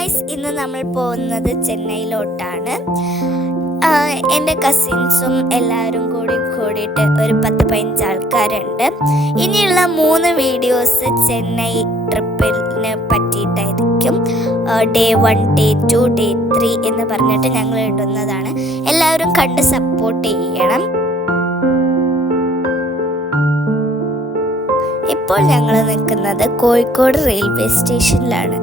Guys, ഇന്ന് നമ്മൾ പോകുന്നത് ചെന്നൈയിലോട്ടാണ്. എൻ്റെ കസിൻസും എല്ലാവരും കൂടിയിട്ട് ഒരു 10-15 ആൾക്കാരുണ്ട്. ഇനിയുള്ള 3 വീഡിയോസ് ചെന്നൈ ട്രിപ്പിനെ പറ്റിയിട്ടായിരിക്കും. ഡേ 1, ഡേ 2, ഡേ 3 എന്ന് പറഞ്ഞിട്ട് ഞങ്ങൾ ഇടുന്നതാണ്. എല്ലാവരും കണ്ട് സപ്പോർട്ട് ചെയ്യണം. ഇപ്പോൾ ഞങ്ങൾ നിൽക്കുന്നത് കോഴിക്കോട് റെയിൽവേ സ്റ്റേഷനിലാണ്.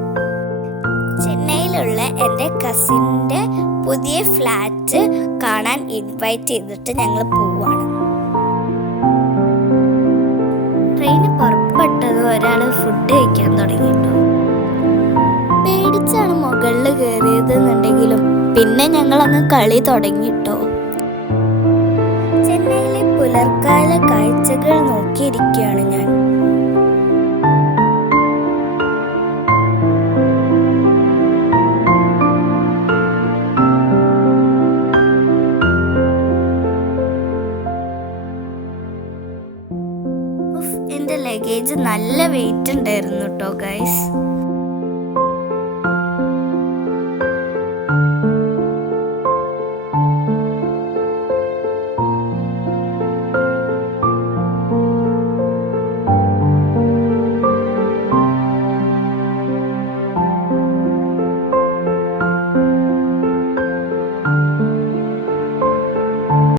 ചെന്നൈയിലുള്ള എൻ്റെ കസിൻ്റെ പുതിയ ഫ്ലാറ്റ് കാണാൻ ഇൻവൈറ്റ് ചെയ്തിട്ട് ഞങ്ങൾ പോവാണ്. ട്രെയിന് പുറപ്പെട്ടത് ഒരാൾ ഫുഡ് കഴിക്കാൻ തുടങ്ങിട്ടോ. പേടിച്ചാണ് മുകളിൽ കയറിയതെന്നുണ്ടെങ്കിലും പിന്നെ ഞങ്ങൾ അങ്ങ് കളി തുടങ്ങിട്ടോ. ചെന്നൈയിലെ പുലർക്കാല കാഴ്ചകൾ നോക്കിയിരിക്കുകയാണ് ഞാൻ. എൻ്റെ ലഗേജ് നല്ല വെയിറ്റ് ഉണ്ടായിരുന്നു കേട്ടോ ഗൈസ്.